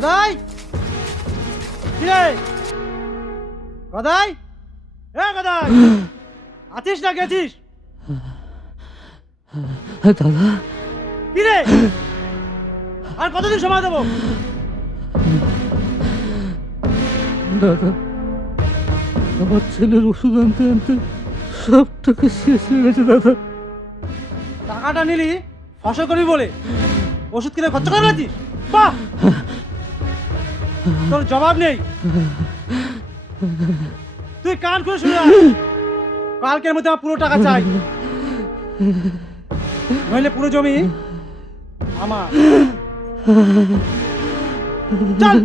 গদাই কিরে গদাই গদাই আছিস না গেছিস? দাদা কিরে আর কতদিন সময় দেবো? দাদা আমার ছেলের ওষুধ আনতে আনতে সব টাকা শেষ হয়ে গেছে দাদা। টাকাটা নিলি ফসল করবি বলে ওষুধ কিনে খরচা করে ফেলেছিস? বাহ, তোর জবাব নেই। তুই কান খুলে শুনে রাখ, কালকের মধ্যে আমার পুরো টাকা চাই, নইলে পুরো জমি আমার। চল।